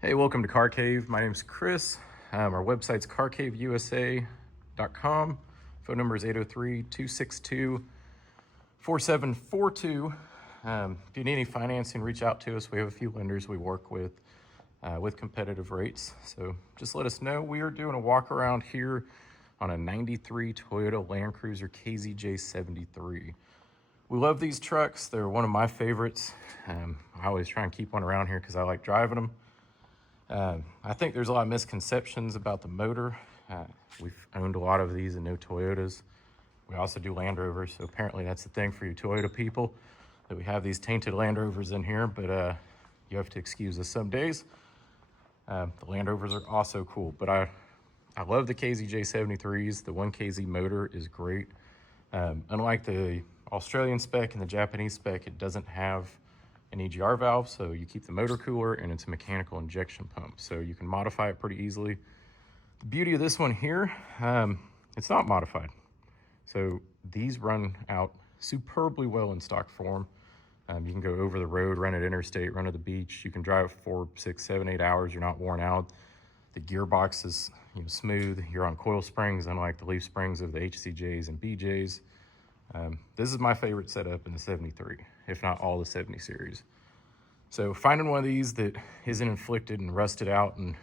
Hey, welcome to Car Cave. My name's Chris. Our website's carcaveusa.com. Phone number is 803-262-4742. If you need any financing, reach out to us. We have a few lenders we work with competitive rates. So just let us know. We are doing a walk around here on a 93 Toyota Land Cruiser KZJ73. We love these trucks. They're one of my favorites. I always try and keep one around here because I like driving them. I think there's a lot of misconceptions about the motor. We've owned a lot of these and know Toyotas. We also do Land Rovers, so apparently that's the thing for you Toyota people, that we have these tainted Land Rovers in here, but you have to excuse us some days. The Land Rovers are also cool, but I love the KZJ73s. The 1KZ motor is great. Unlike the Australian spec and the Japanese spec, it doesn't have an EGR valve, so you keep the motor cooler, and it's a mechanical injection pump, so you can modify it pretty easily. The beauty of this one here, it's not modified. So these run out superbly well in stock form. You can go over the road, run at interstate, run at the beach. You can drive 4, 6, 7, 8 hours. You're not worn out. The gearbox is smooth. You're on coil springs, unlike the leaf springs of the HZJs and BJs. This is my favorite setup in the 73, if not all the 70 series. So finding one of these that isn't inflicted and rusted out in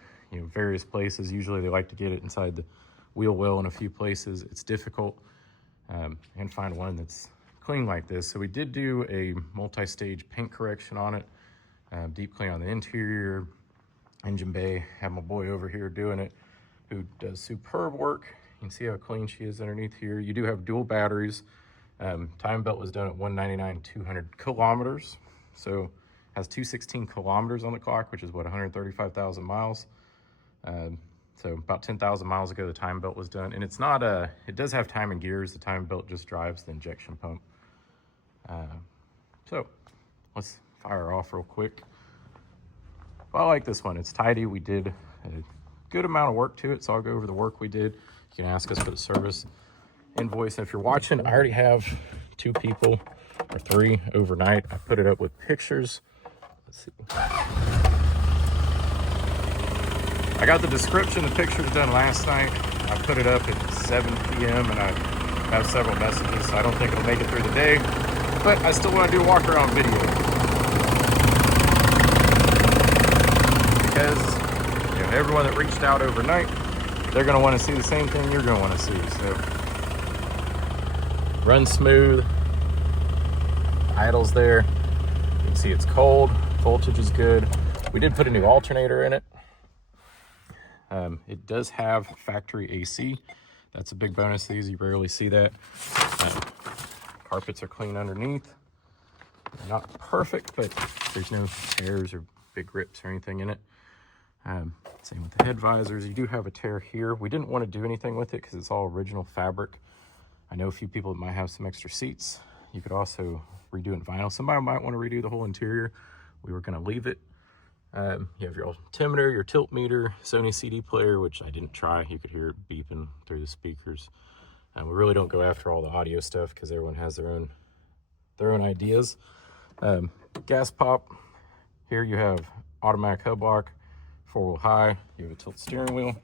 various places, usually they like to get it inside the wheel well in a few places. It's difficult, and find one that's clean like this. So we did do a multi-stage paint correction on it, deep clean on the interior, engine bay. Have my boy over here doing it, who does superb work. You can see how clean she is underneath here. You do have dual batteries. Time belt was done at 199 200 kilometers, so has 216 kilometers on the clock, which is what, 135,000 miles. So about 10,000 miles ago the time belt was done, and it's not it does have timing gears. The time belt just drives the injection pump. So let's fire off real quick. Well, I like this one. It's tidy. We did a good amount of work to it, so I'll go over the work we did. You can ask us for the service invoice. And if you're watching, I already have 2 people or 3 overnight. I put it up with pictures. Let's see. I got the description, the pictures done last night. I put it up at 7 p.m. and I have several messages, so I don't think it'll make it through the day, but I still want to do a walk around video because everyone that reached out overnight, they're going to want to see the same thing you're going to want to see. So runs smooth, idles there. You can see it's cold, voltage is good. We did put a new alternator in it. It does have factory AC. That's a big bonus. These, you rarely see that. Carpets are clean underneath. They're not perfect, but there's no tears or big rips or anything in it. Same with the head visors. You do have a tear here. We didn't want to do anything with it because it's all original fabric. I know a few people that might have some extra seats. You could also redo it in vinyl. Somebody might want to redo the whole interior. We were going to leave it. You have your altimeter, your tilt meter, Sony CD player, which I didn't try. You could hear it beeping through the speakers. And we really don't go after all the audio stuff because everyone has their own ideas. Gas pop. Here you have automatic hub lock, 4-wheel high. You have a tilt steering wheel.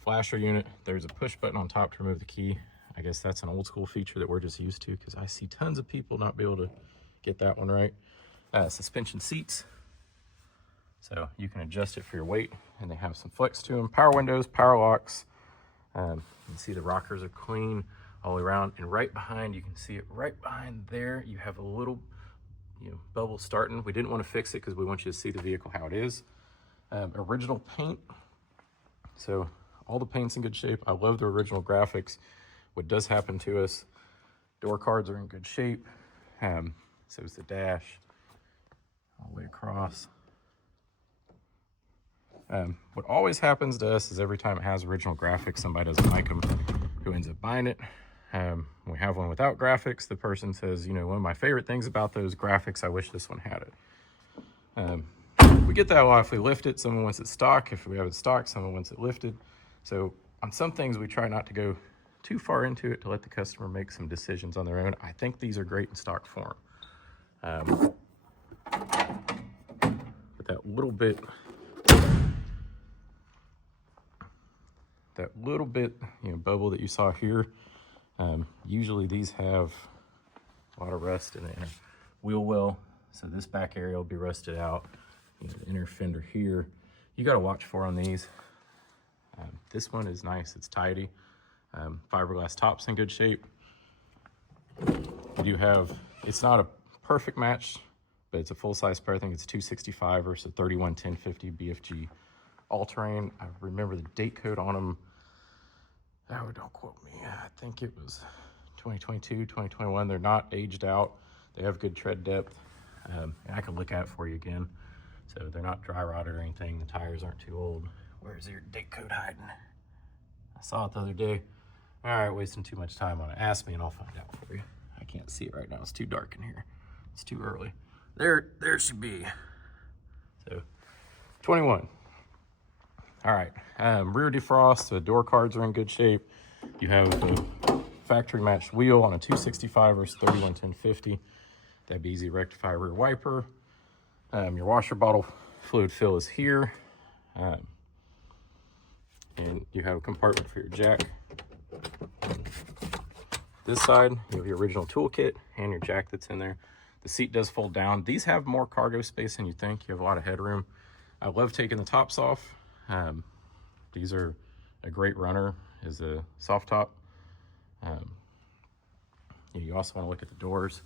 Flasher unit. There's a push button on top to remove the key. I guess that's an old school feature that we're just used to because I see tons of people not be able to get that one right. Suspension seats. So you can adjust it for your weight, and they have some flex to them. Power windows, power locks. You can see the rockers are clean all the way around. And right behind, you can see it right behind there, you have a little bubble starting. We didn't want to fix it because we want you to see the vehicle how it is. Original paint. So all the paint's in good shape. I love the original graphics. What does happen to us, door cards are in good shape. So is the dash all the way across. What always happens to us is every time it has original graphics, somebody doesn't like them, who ends up buying it. We have one without graphics. The person says, one of my favorite things about those graphics, I wish this one had it. We get that a lot if we lift it. Someone wants it stock. If we have it stock, someone wants it lifted. So on some things, we try not to go too far into it to let the customer make some decisions on their own. I think these are great in stock form. that little bit, bubble that you saw here. Usually these have a lot of rust in the inner wheel well, so this back area will be rusted out. The inner fender here, you got to watch for on these. This one is nice, it's tidy. Fiberglass top's in good shape. You do have, it's not a perfect match, but it's a full-size pair. I think it's 265 versus 311050 BFG all-terrain. I remember the date code on them. Oh, don't quote me. I think it was 2022, 2021. They're not aged out. They have good tread depth. And I can look at it for you again. So they're not dry rotted or anything. The tires aren't too old. Where's your date code hiding? I saw it the other day. All right, wasting too much time on it. Ask me and I'll find out for you. I can't see it right now. It's too dark in here. It's too early. There should be. So 21. All right, rear defrost, the door cards are in good shape. You have the factory matched wheel on a 265 versus 311050. That'd be easy to rectify. Rear wiper. Your washer bottle fluid fill is here. And you have a compartment for your jack. This side, you have your original toolkit and your jack that's in there. The seat does fold down. These have more cargo space than you think. You have a lot of headroom. I love taking the tops off. These are a great runner as a soft top. You also want to look at the doors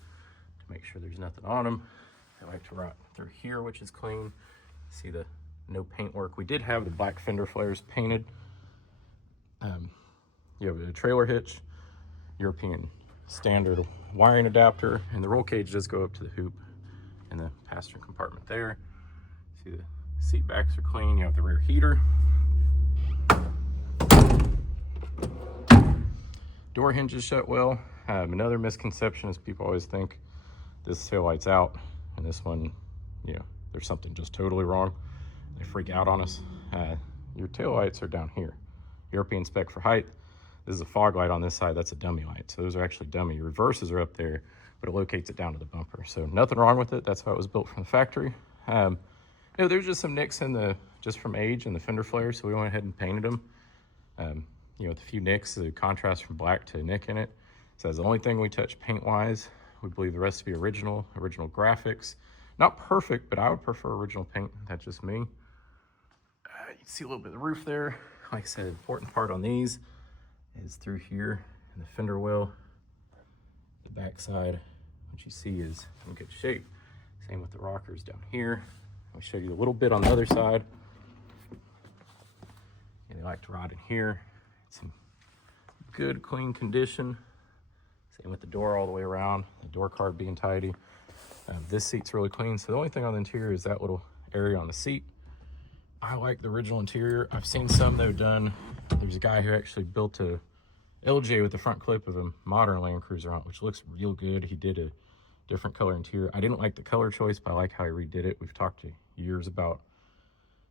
to make sure there's nothing on them. I like to rot through here, which is clean. See the no paint work. We did have the black fender flares painted. You have a trailer hitch, European standard wiring adapter, and the roll cage does go up to the hoop in the passenger compartment there. See the seat backs are clean. You have the rear heater. Door hinges shut well. Another misconception is people always think this taillight's out, and this one, there's something just totally wrong. They freak out on us. Your taillights are down here. European-spec for height. This is a fog light on this side. That's a dummy light. So those are actually dummy. Your reverses are up there, but it locates it down to the bumper. So nothing wrong with it. That's how it was built from the factory. There's just some nicks just from age in the fender flares, so we went ahead and painted them. With a few nicks, the contrast from black to nick in it. So that's the only thing we touch paint-wise. We believe the rest to be original graphics. Not perfect, but I would prefer original paint. That's just me. You can see a little bit of the roof there. Like I said, the important part on these is through here in the fender well. The back side, what you see is in good shape. Same with the rockers down here. I'll show you a little bit on the other side. And they like to rot in here. It's in good, clean condition. Same with the door all the way around, the door card being tidy. This seat's really clean. So the only thing on the interior is that little area on the seat. I like the original interior. I've seen some though done. There's a guy who actually built a LJ with the front clip of a modern Land Cruiser on it, which looks real good. He did a different color interior. I didn't like the color choice, but I like how he redid it. We've talked to years about,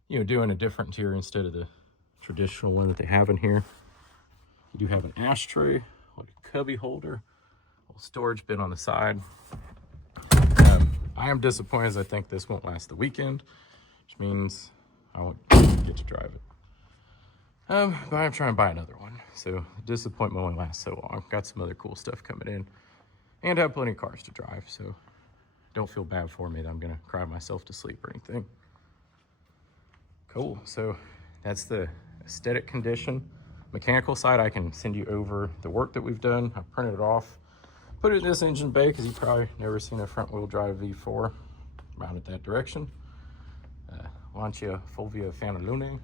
doing a different interior instead of the traditional one that they have in here. You do have an ashtray, like a cubby holder, a little storage bin on the side. I am disappointed as I think this won't last the weekend, which means I won't get to drive it. But I'm trying to buy another one. So disappointment only lasts so long. Got some other cool stuff coming in and have plenty of cars to drive. So don't feel bad for me that I'm gonna cry myself to sleep or anything. Cool, so that's the aesthetic condition. Mechanical side, I can send you over the work that we've done. I printed it off, put it in this engine bay because you've probably never seen a front wheel drive V4 mounted that direction. Lancia Fulvia Fanalune.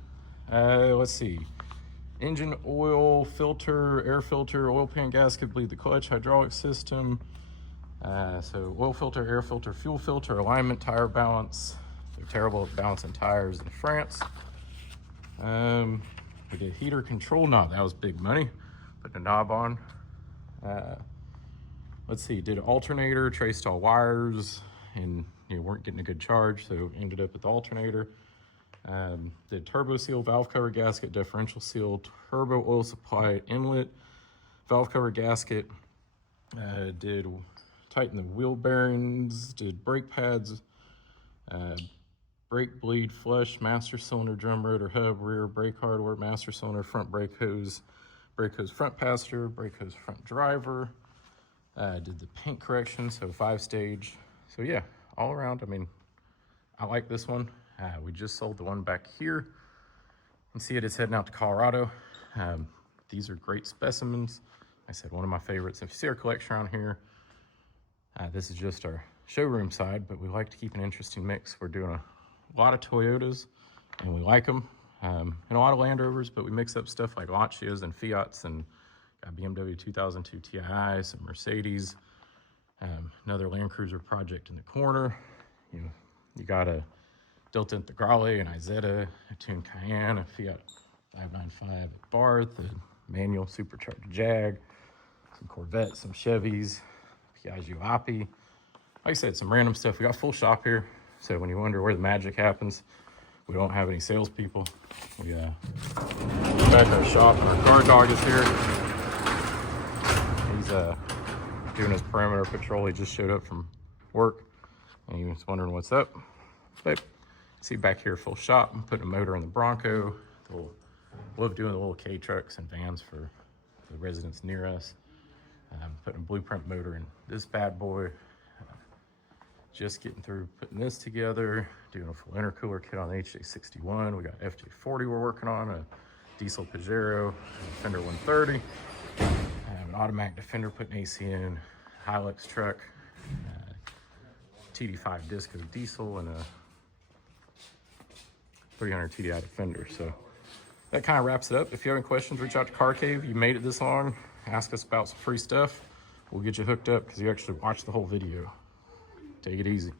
Let's see. Engine oil filter, air filter, oil pan gasket, bleed the clutch, hydraulic system. So oil filter, air filter, fuel filter, alignment, tire balance. They're terrible at balancing tires in France. We did heater control knob. That was big money. Put the knob on. Let's see. Did alternator, traced all wires, and weren't getting a good charge, so ended up with the alternator. Did turbo seal, valve cover gasket, differential seal, turbo oil supply inlet, valve cover gasket. Did tighten the wheel bearings. Did brake pads. brake bleed, flush, master cylinder, drum rotor, hub, rear, brake hardware, master cylinder, front brake hose front passenger, brake hose front driver. Did the paint correction, so 5-stage. So yeah, all around, I mean, I like this one. We just sold the one back here. You can see it's heading out to Colorado. These are great specimens. Like I said, one of my favorites. If you see our collection around here, this is just our showroom side, but we like to keep an interesting mix. We're doing a lot of Toyotas, and we like them, and a lot of Land Rovers, but we mix up stuff like Lancias and Fiats, and got BMW 2002 Ti, some Mercedes, another Land Cruiser project in the corner. You got a Delta Integrale, an Isetta, a Tune Cayenne, a Fiat 595 at Barth, a manual supercharged Jag, some Corvettes, some Chevys, Piaggio Oppi. Like I said, some random stuff. We got full shop here, so when you wonder where the magic happens, we don't have any salespeople. We back in our shop, and our guard dog is here. He's doing his perimeter patrol. He just showed up from work, and he was wondering what's up. But see back here, full shop. I'm putting a motor in the Bronco. Love doing the little K trucks and vans for the residents near us. Putting a blueprint motor in this bad boy. Just getting through putting this together. Doing a full intercooler kit on the HJ61. We got FJ40 we're working on, a diesel Pajero, Defender 130. An automatic Defender putting AC in, Hilux truck, TD5 Disco diesel, and a 300 TDI Defender. So that kind of wraps it up. If you have any questions, reach out to Car Cave. You made it this long, ask us about some free stuff. We'll get you hooked up because you actually watched the whole video. Take it easy.